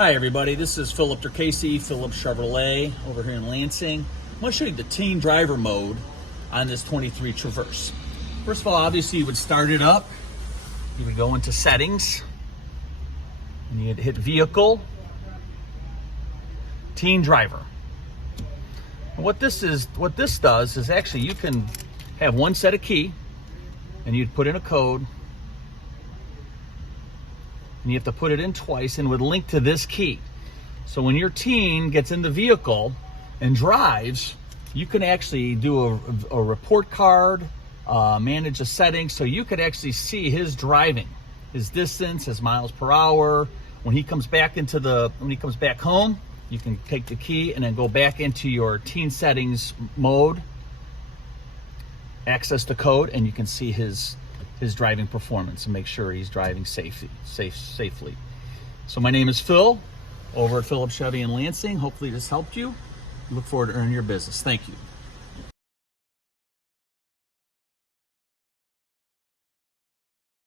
Hi everybody, this is Philip Derkacy, Philip Chevrolet over here in Lansing. I'm going to show you the teen driver mode on this 23 Traverse. First of all, obviously you would start it up. You would go into settings and you'd hit vehicle, teen driver. And what this does is actually you can have one set of key and you'd put in a code. And you have to put it in twice and would link to this key. So when your teen gets in the vehicle and drives, you can actually do a report card, manage the settings, so you could actually see his driving, his distance, his miles per hour. When he comes back home, you can take the key and then go back into your teen settings mode, access the code, and you can see his driving performance and make sure he's driving safely. So my name is Phil over at Philip Chevy in Lansing. Hopefully this helped you. Look forward to earning your business. Thank you.